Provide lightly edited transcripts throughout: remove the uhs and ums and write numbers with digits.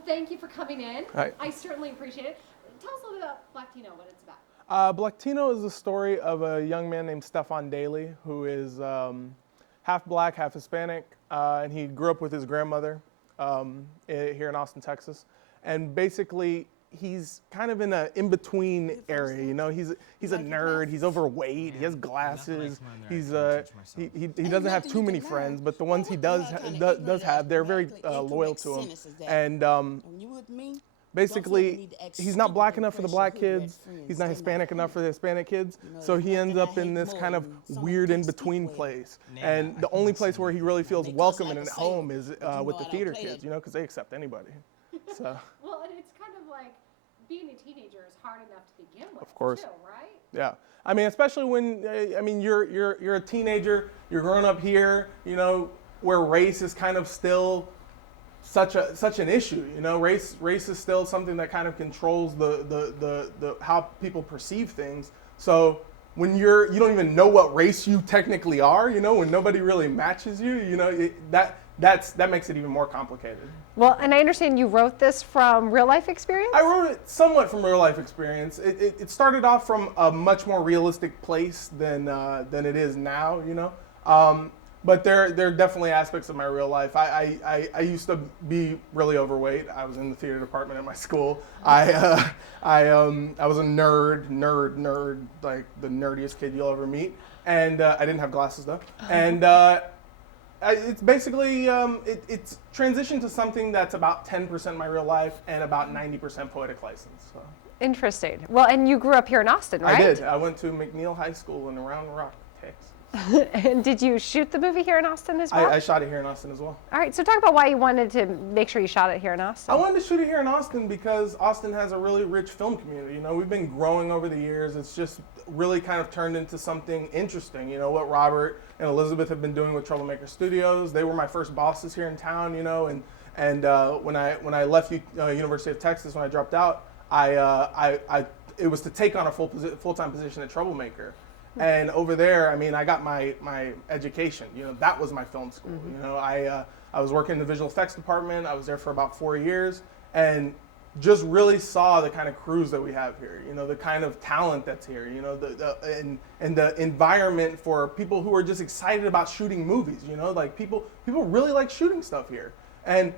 Well, thank you for coming in. Right. I certainly appreciate it. Tell us a little bit about blacktino, what it's about. Blacktino is the story of a young man named Stefan Daily, who is half black, half Hispanic, and he grew up with his grandmother here in Austin, Texas. And basically, he's kind of in a in-between area. You know, he's a nerd. He's overweight. He has glasses. He doesn't have too many friends, but the ones he does have, they're very loyal to him. And basically, he's not black enough for the black kids. He's not Hispanic enough for the Hispanic kids. So he ends up in this kind of weird in-between place. And the only place where he really feels welcome and at home is with the theater kids, you know, because they accept anybody. So. Well, and it's kind of like being a teenager is hard enough to begin with, of course. Too, right? Yeah. I mean, especially when, I mean, you're a teenager, you're growing up here, you know, where race is kind of still such an issue, you know. Race is still something that kind of controls the how people perceive things. So when you don't even know what race you technically are, you know, when nobody really matches you, you know, that makes it even more complicated. Well, and I understand you wrote this from real life experience? I wrote it somewhat from real life experience. It started off from a much more realistic place than it is now, you know. But there are definitely aspects of my real life. I used to be really overweight. I was in the theater department at my school. I was a nerd, like the nerdiest kid you'll ever meet. And I didn't have glasses though. And it's basically it's transitioned to something that's about 10% my real life and about 90% poetic license. So. Interesting. Well, and you grew up here in Austin, right? I did. I went to McNeil High School in Round Rock, Texas. And did you shoot the movie here in Austin as well? I shot it here in Austin as well. All right, so talk about why you wanted to make sure you shot it here in Austin. I wanted to shoot it here in Austin because Austin has a really rich film community. You know, we've been growing over the years. It's just really kind of turned into something interesting. You know, what Robert and Elizabeth have been doing with Troublemaker Studios. They were my first bosses here in town, you know, and when I left University of Texas, when I dropped out, it was to take on a full-time position at Troublemaker. And over there, I mean, I got my education. You know, that was my film school. Mm-hmm. You know, I was working in the visual effects department. I was there for about 4 years, and just really saw the kind of crews that we have here. You know, the kind of talent that's here. You know, and the environment for people who are just excited about shooting movies. You know, like people really like shooting stuff here, and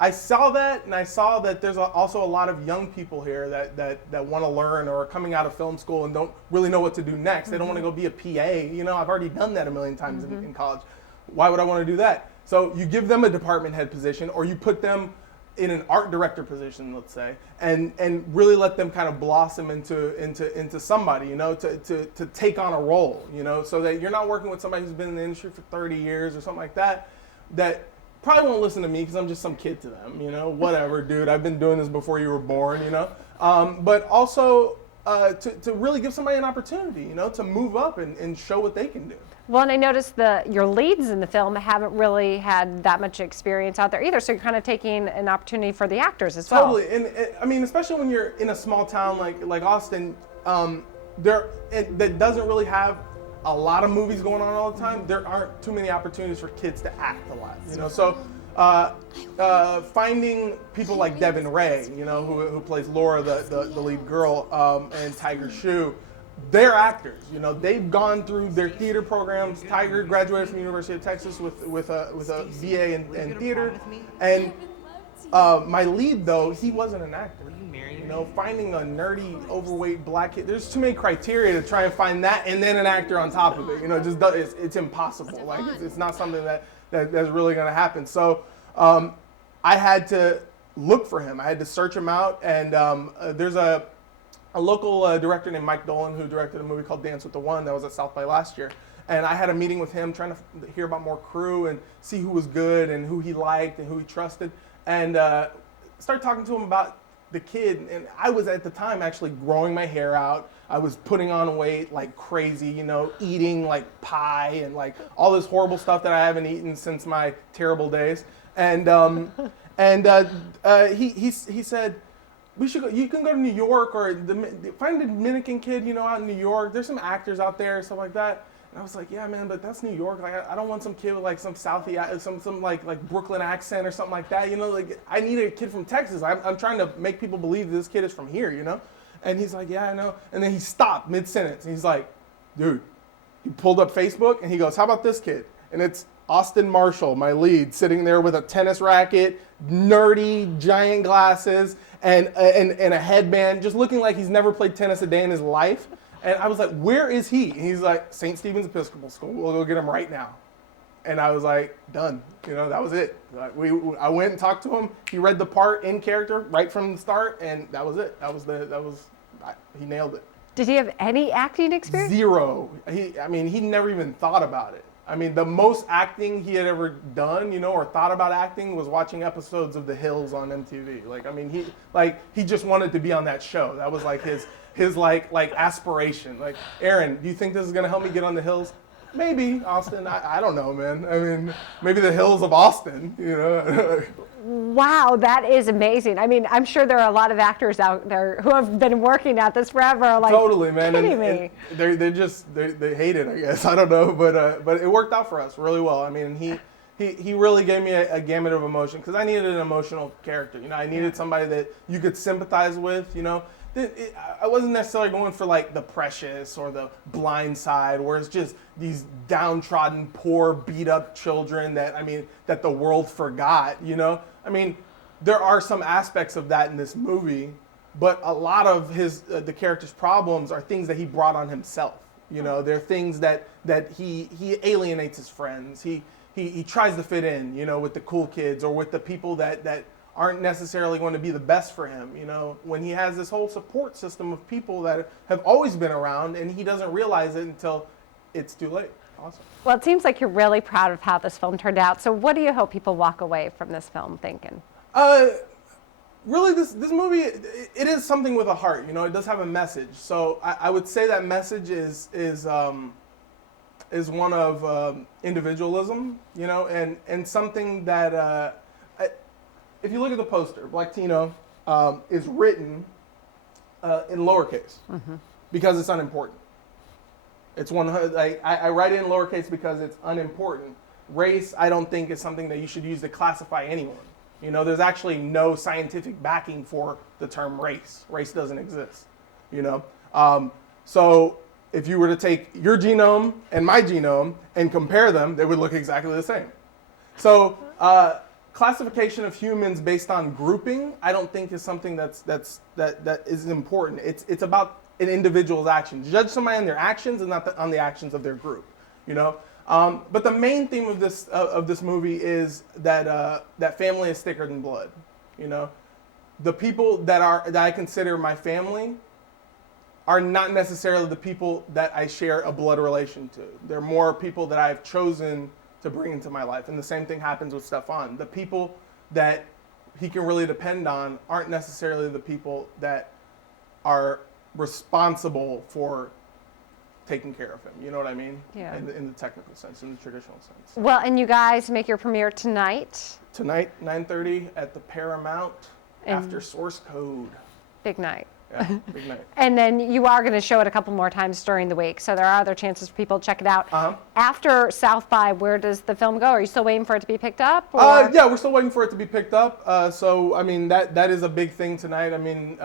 I saw that, and I saw that there's also a lot of young people here that want to learn or are coming out of film school and don't really know what to do next. Mm-hmm. They don't want to go be a PA. You know, I've already done that a million times mm-hmm. in college. Why would I want to do that? So you give them a department head position, or you put them in an art director position, let's say, and really let them kind of blossom into somebody, you know, to take on a role, you know, so that you're not working with somebody who's been in the industry for 30 years or something like that probably won't listen to me because I'm just some kid to them, you know, whatever, dude, I've been doing this before you were born, you know, but also to really give somebody an opportunity, you know, to move up and show what they can do. Well, and I noticed your leads in the film haven't really had that much experience out there either, so you're kind of taking an opportunity for the actors as well. Totally, and I mean, especially when you're in a small town like Austin, that doesn't really have a lot of movies going on all the time. There aren't too many opportunities for kids to act a lot, you know. So finding people like Devin Ray, you know, who plays Laura, the lead girl, and Tiger Shu, they're actors. You know, they've gone through their theater programs. Tiger graduated from the University of Texas with a BA in theater, and my lead though, he wasn't an actor. You know, finding a nerdy, overweight black kid, there's too many criteria to try and find that and then an actor on top of it. You know, it's impossible. Like it's not something that's really going to happen. So I had to look for him. I had to search him out, and there's a local director named Mike Dolan who directed a movie called Dance with the One that was at South by last year. And I had a meeting with him trying to hear about more crew and see who was good and who he liked and who he trusted, and started talking to him about the kid. And I was at the time actually growing my hair out. I was putting on weight like crazy, you know, eating like pie and like all this horrible stuff that I haven't eaten since my terrible days. And he said, we should go, you can go to New York or find a Dominican kid, you know, out in New York. There's some actors out there, stuff like that. And I was like, yeah, man, but that's New York. Like, I don't want some kid with like some some like Brooklyn accent or something like that. You know, like I need a kid from Texas. I'm trying to make people believe this kid is from here. You know, and he's like, yeah, I know. And then he stopped mid sentence. He's like, dude, he pulled up Facebook and he goes, how about this kid? And it's Austin Marshall, my lead, sitting there with a tennis racket, nerdy, giant glasses, and a headband, just looking like he's never played tennis a day in his life. And I was like, where is he? And he's like, St. Stephen's Episcopal School. We'll go get him right now. And I was like, done. You know, that was it. Like, I went and talked to him. He read the part in character right from the start, and that was it. He nailed it. Did he have any acting experience? Zero. He never even thought about it. I mean, the most acting he had ever done, you know, or thought about acting was watching episodes of The Hills on MTV. He just wanted to be on that show. That was like his aspiration. Like, Aaron, do you think this is gonna help me get on The Hills? Maybe, Austin. I don't know, man. I mean, maybe The Hills of Austin, you know. Wow, that is amazing. I mean, I'm sure there are a lot of actors out there who have been working at this forever. Like, totally, man. Kidding me. And they hate it, I guess. I don't know, but it worked out for us really well. I mean, he really gave me a gamut of emotion because I needed an emotional character. You know, I needed somebody that you could sympathize with. You know, I wasn't necessarily going for like the Precious or the Blind Side, where it's just these downtrodden, poor, beat up children that the world forgot. You know, I mean, there are some aspects of that in this movie, but a lot of the character's problems are things that he brought on himself. You know, they're things that he alienates his friends. He tries to fit in, you know, with the cool kids or with the people that aren't necessarily going to be the best for him, you know, when he has this whole support system of people that have always been around and he doesn't realize it until it's too late. Awesome. Well, it seems like you're really proud of how this film turned out. So what do you hope people walk away from this film thinking? Really, this movie, it is something with a heart, you know, it does have a message. So I would say that message is one of individualism, you know, and something that, if you look at the poster, blacktino is written in lowercase because it's unimportant. It's I write it in lowercase because it's unimportant. Race, I don't think is something that you should use to classify anyone. You know, there's actually no scientific backing for the term race. Race doesn't exist, you know. So if you were to take your genome and my genome and compare them, they would look exactly the same. So classification of humans based on grouping, I don't think is something that is important. It's about an individual's actions. Judge somebody on their actions and not on the actions of their group, you know. But the main theme of this movie is that family is thicker than blood, you know. The people that I consider my family are not necessarily the people that I share a blood relation to. They're more people that I've chosen to bring into my life. And the same thing happens with Stefan. The people that he can really depend on aren't necessarily the people that are responsible for taking care of him. You know what I mean? Yeah. In the technical sense, in the traditional sense. Well, and you guys make your premiere tonight. Tonight, 9:30 at the Paramount And- after Source Code. Big night. Yeah, big night. And then you are going to show it a couple more times during the week, so there are other chances for people to check it out. After South by, where does the film go? Are you still waiting for it to be picked up? Or? Yeah, we're still waiting for it to be picked up. So I mean, that is a big thing tonight. I mean,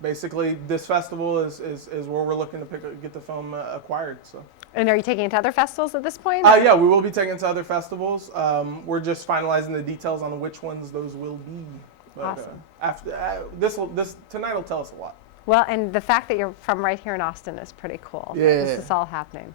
basically this festival is where we're looking to get the film acquired. So. And are you taking it to other festivals at this point? Yeah, we will be taking it to other festivals. We're just finalizing the details on which ones those will be. But, Awesome. After tonight will tell us a lot. Well, and the fact that you're from right here in Austin is pretty cool. Yeah. This is all happening.